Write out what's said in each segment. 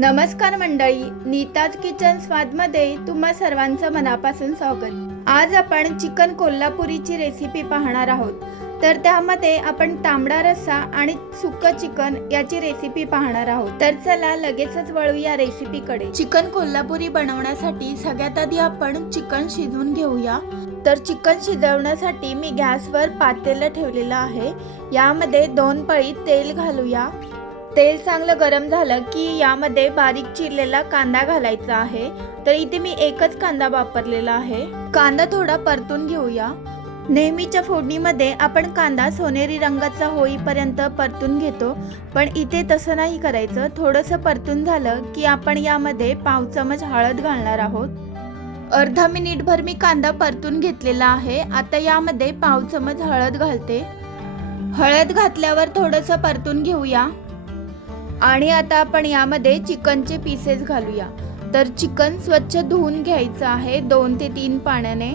नमस्कार मंडळी नीताज किचन स्वादमध्ये तुम्हा सर्वांचं मनापासून स्वागत. आज आपण चिकन कोल्हापुरीची रेसिपी पाहणार आहोत. तर त्यामध्ये आपण तांबडा रस्सा आणि सुक्क चिकन याची रेसिपी पाहणार आहोत. तर चला लगेचच वळूया रेसिपीकडे चिकन कोल्हापुरी बनवण्यासाठी सगळ्यात आधी आपण चिकन शिजवून घेऊया. तर चिकन शिजवण्यासाठी मी गॅसवर पातेलं ठेवलेलं आहे. यामध्ये दोन पळी तेल घालूया. तेल चांगलं गरम झालं की यामध्ये बारीक चिरलेला कांदा घालायचा आहे. तर इथे मी एकच कांदा वापरलेला आहे. कांदा थोडा परतून घेऊया. नेहमीच्या फोडणीमध्ये आपण कांदा सोनेरी रंगाचा होईपर्यंत परतून घेतो. पण इथे तसं नाही करायचं. थोडंसं परतून झालं की आपण यामध्ये पाव चमच हळद घालणार आहोत. अर्धा मिनिटभर मी कांदा परतून घेतलेला आहे. आता यामध्ये पाव चमच हळद घालते. हळद घातल्यावर थोडंसं परतून घेऊया. आणि आता आपण यामध्ये चिकनचे पीसेस घालूया. तर चिकन स्वच्छ धुवून घ्यायचं आहे दोन ते तीन पाण्याने.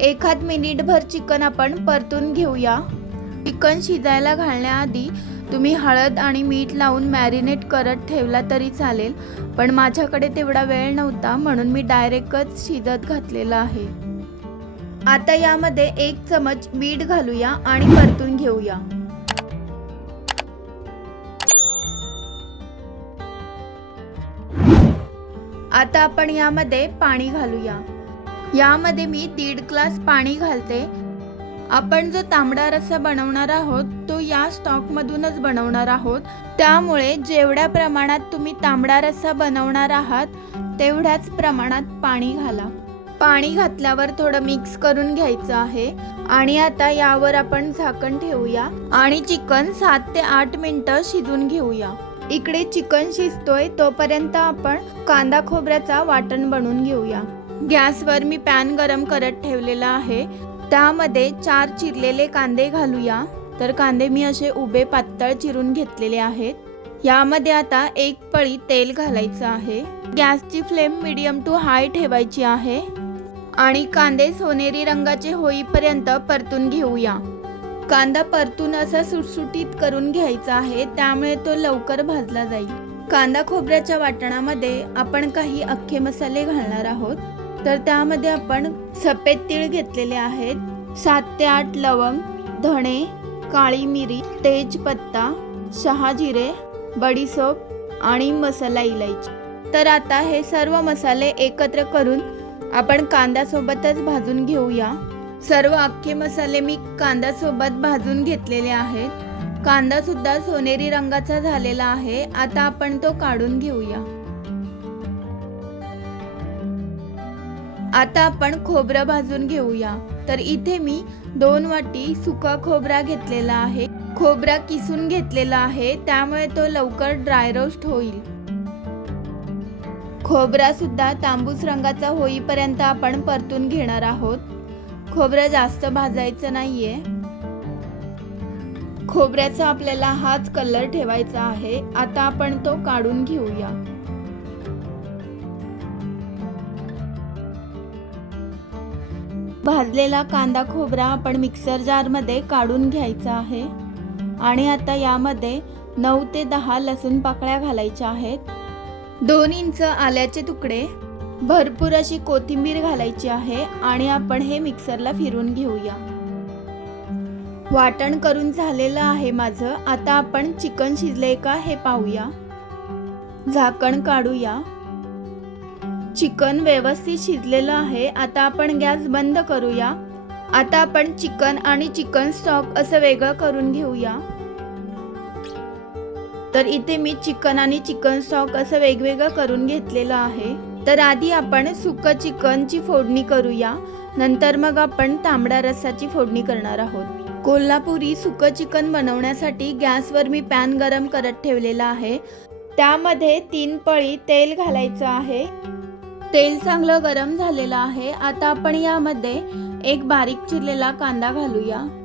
एखाद मिनिटभर चिकन आपण परतून घेऊया. चिकन शिजायला घालण्याआधी तुम्ही हळद आणि मीठ लावून मॅरिनेट करत ठेवला तरी चालेल पण माझ्याकडे तेवढा वेळ नव्हता म्हणून मी डायरेक्टच शिजत घातलेला आहे. आता यामध्ये एक चमच मीठ घालूया आणि परतून घेऊया. आता आपण यामध्ये पाणी घालूया. यामध्ये मी दीड ग्लास पाणी घालते. आपण जो तांबडा रस्सा बनवणार आहोत तो या स्टॉकमधूनच बनवणार आहोत. त्यामुळे जेवढ्या प्रमाणात तुम्ही तांबडा रस्सा बनवणार आहात तेवढ्याच प्रमाणात पाणी घाला. पाणी घातल्यावर थोडं मिक्स करून घ्यायचं आहे आणि आता यावर आपण झाकण ठेवूया आणि चिकन सात ते आठ मिनटं शिजून घेऊया. इकडे चिकन शिजतोय तोपर्यंत आपण कांदा खोबऱ्याचा वाटण बनवून घेऊया. गॅसवर मी पॅन गरम करत ठेवलेला आहे. त्यामध्ये चार चिरलेले कांदे घालूया. तर कांदे मी असे उभे पातळ चिरून घेतलेले आहेत. यामध्ये आता एक पळी तेल घालायचं आहे. गॅसची फ्लेम मिडियम टू हाय ठेवायची आहे. आणि कांदे सोनेरी रंगाचे होईपर्यंत परतून घेऊया. कांदा परतून असा सुटसुटीत करून घ्यायचा आहे त्यामुळे तो लवकर भाजला जाईल. कांदा खोबऱ्याच्या वाटणामध्ये आपण काही अख्खे मसाले घालणार आहोत. तर त्यामध्ये आपण सफेद तीळ घेतलेले आहेत. सात ते आठ लवंग धणे काळी मिरी तेजपत्ता शहाजिरे बडीसोप आणि मसाला इलायची. तर आता हे सर्व मसाले एकत्र करून आपण कांद्यासोबतच भाजून घेऊया. सर्व अख्खे मसाले मी कांद्यासोबत भाजून घेतलेले आहेत. कांदा सुद्धा सोनेरी रंगाचा झालेला आहे. आता आपण तो काढून घेऊया. आता आपण खोबरं भाजून घेऊया. तर इथे मी दोन वाटी सुका खोबरा घेतलेला आहे. खोबरा किसून घेतलेला आहे. त्यामुळे तो लवकर ड्राय रोस्ट होईल. खोबरा सुद्धा तांबूस रंगाचा होईपर्यंत आपण परतून घेणार आहोत. खोबरं जास्त भाजायचं नाहीये. खोबऱ्याचा आपल्याला हाच कलर ठेवायचा आहे. आता आपण तो काढून घेऊया. भाजलेला कांदा खोबरा आपण मिक्सर जारमध्ये काढून घ्यायचा आहे. आणि आता यामध्ये नऊ ते दहा लसूण पाकळ्या घालायच्या आहेत. दोन इंच आल्याचे तुकडे. भरपूर अशी कोथिंबीर घालायची आहे आणि आपण हे मिक्सरला फिरून घेऊया. वाटण करून झालेलं आहे माझं. आता आपण चिकन शिजले का हे पाहूया. झाकण काढूया. चिकन व्यवस्थित शिजलेलं आहे. आता आपण गॅस बंद करूया. आता आपण चिकन आणि चिकन स्टॉक असं वेगळं करून घेऊया. तर इथे मी चिकन आणि चिकन स्टॉक असं वेगवेगळं करून घेतलेलं आहे. तर आधी आपण सुक चिकनची फोडणी करूया. नंतर मग आपण तांबडा रस्साची फोडणी करणार आहोत. कोल्हापुरी सुक चिकन बनवण्यासाठी गॅसवर मी पॅन गरम करत ठेवलेला आहे. त्यामध्ये तीन पळी तेल घालायचं आहे. तेल चांगलं गरम झालेलं आहे. आता आपण यामध्ये एक बारीक चिरलेला कांदा घालूया.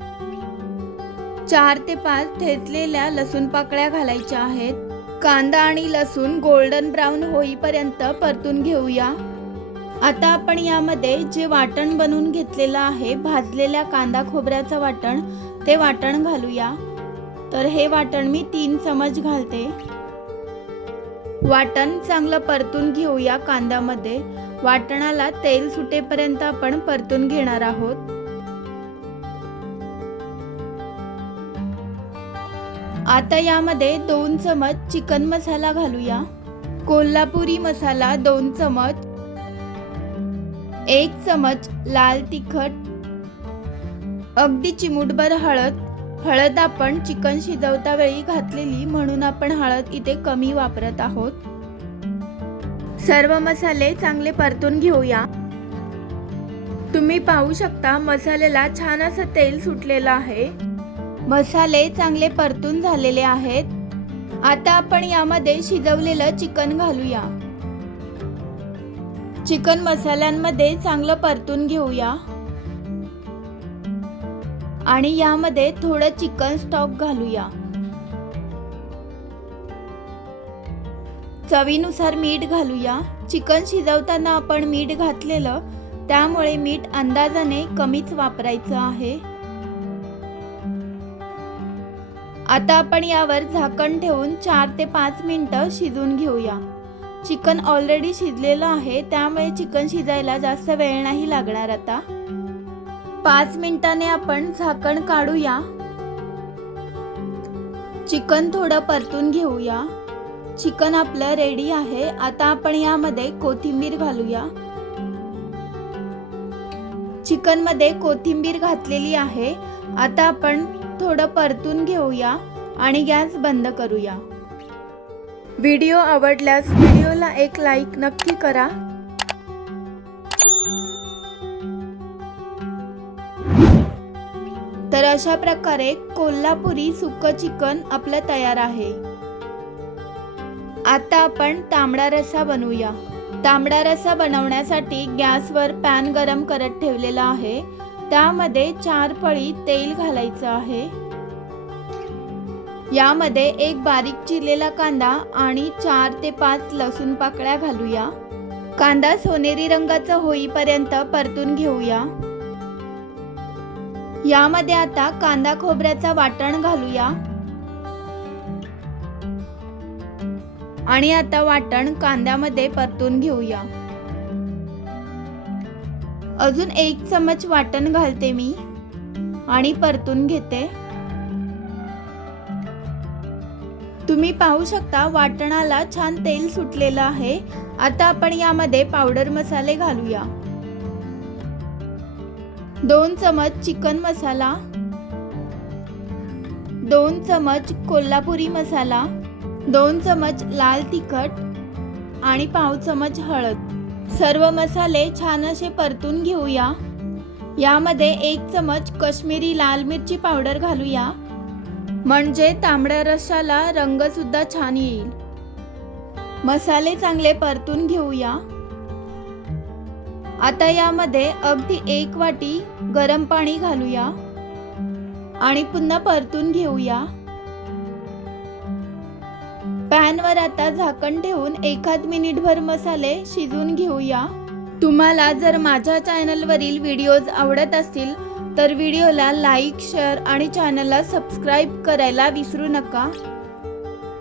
चार ते पाच ठेचलेल्या लसूण पाकळ्या घालायच्या आहेत. कांदा आणि लसूण गोल्डन ब्राऊन होईपर्यंत परतून घेऊया. आता आपण यामध्ये जे वाटण बनवून घेतलेलं आहे भाजलेल्या कांदा खोबऱ्याचं वाटण ते वाटण घालूया. तर हे वाटण मी तीन चमच घालते. वाटण चांगलं परतून घेऊया कांद्यामध्ये. वाटणाला तेल सुटेपर्यंत आपण परतून घेणार आहोत. आता यामध्ये दोन चमच चिकन मसाला घालूया. कोल्हापुरी मसाला दोन चमच. एक चमच लाल तिखट. अगदी चिमूटभर हळद. हळद आपण चिकन शिजवता वेळी घातलेली म्हणून आपण हळद इथे कमी वापरत आहोत. सर्व मसाले चांगले परतून घेऊया. तुम्ही पाहू शकता मसाल्याला छान असं तेल सुटलेलं आहे. मसाले चांगले परतून झालेले आहेत. आता आपण यामध्ये शिजवलेलं चिकन घालूया. चिकन मसाल्यांमध्ये चांगलं परतून घेऊया. आणि यामध्ये थोडं चिकन स्टॉक घालूया. चवीनुसार मीठ घालूया. चिकन शिजवताना आपण मीठ घातलेलं त्यामुळे मीठ अंदाजाने कमीच वापरायचं आहे. आता आपण यावर झाकण ठेवून चार ते पाच मिनटं शिजून घेऊया. चिकन ऑलरेडी शिजलेलं आहे त्यामुळे चिकन शिजायला जास्त वेळ नाही लागणार आता. पाच मिनिटाने आपण झाकण काढूया. चिकन थोडं परतून घेऊया. चिकन आपलं रेडी आहे आता आपण यामध्ये कोथिंबीर घालूया. चिकनमध्ये कोथिंबीर घातलेली आहे आता आपण थोडं परतून घेऊया आणि गॅस बंद करूया. व्हिडिओ आवडल्यास व्हिडिओला एक लाईक नक्की करा. तर अशा प्रकारे कोल्हापुरी सुक्क चिकन आपलं तयार आहे. आता आपण तांबडा रस्सा बनवूया. तांबडा रस्सा बनवण्यासाठी गॅसवर पॅन गरम करत ठेवलेला आहे. त्यामध्ये चार पळी तेल घालायचं आहे. यामध्ये एक बारीक चिरलेला कांदा आणि चार ते पाच लसूण पाकळ्या घालूया. कांदा सोनेरी रंगाचा होईपर्यंत परतून घेऊया. यामध्ये आता कांदा खोबऱ्याचा वाटण घालूया. आणि आता वाटण कांद्यामध्ये परतून घेऊया. अजून एक चमच वाटण घालते मी आणि परतून घेते. तुम्ही पाहू शकता वाटणाला छान तेल सुटलेलं आहे. आता आपण यामध्ये पावडर मसाले घालूया. दोन चमच चिकन मसाला. दोन चमच कोल्हापुरी मसाला. दोन चमच लाल तिखट आणि पाव चमच हळद. सर्व मसाले छान असे परतून घेऊया. यामध्ये एक चमच कश्मीरी लाल मिरची पावडर घालूया. म्हणजे तांबड्या रश्शाला रंग सुद्धा छान येईल. मसाले चांगले परतून घेऊया. आता यामध्ये अगदी एक वाटी गरम पाणी घालूया. आणि पुन्हा परतून घेऊया. पॅनवर आता झाकण ठेवून एखाद मिनिटभर मसाले शिजून घेऊया. तुम्हाला जर माझ्या चॅनलवरील व्हिडिओज आवडत असतील तर व्हिडिओला लाईक शेअर आणि चॅनलला सबस्क्राईब करायला विसरू नका.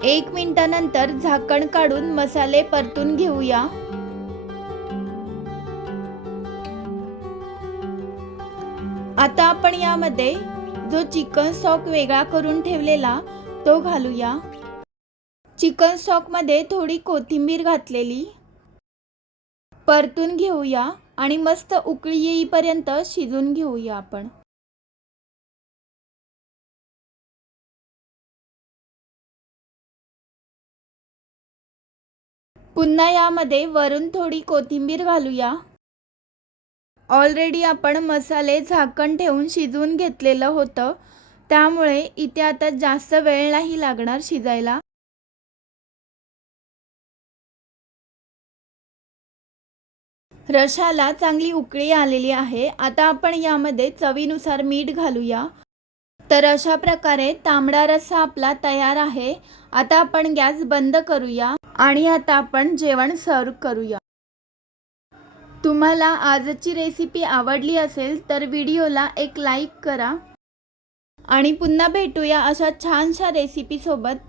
एक मिनिटानंतर झाकण काढून मसाले परतून घेऊया. आता आपण यामध्ये जो चिकन स्टॉक वेगळा करून ठेवलेला तो घालूया. चिकन स्टॉकमध्ये थोडी कोथिंबीर घातलेली. परतून घेऊया आणि मस्त उकळी येईपर्यंत शिजून घेऊया आपण. पुन्हा यामध्ये वरून थोडी कोथिंबीर घालूया. ऑलरेडी आपण मसाले झाकण ठेवून शिजवून घेतलेलं होतं. त्यामुळे इथे आता जास्त वेळ नाही लागणार शिजायला. रशाला चांगली उकळी आलेली आहे. आता आपण यामध्ये चवीनुसार मीठ घालूया. तर अशा प्रकारे तांबडा रस्सा आपला तयार आहे. आता आपण गॅस बंद करूया आणि आता आपण जेवण सर्व करूया. तुम्हाला आजची रेसिपी आवडली असेल तर व्हिडिओला एक लाईक करा. आणि पुन्हा भेटूया अशा छानशा रेसिपीसोबत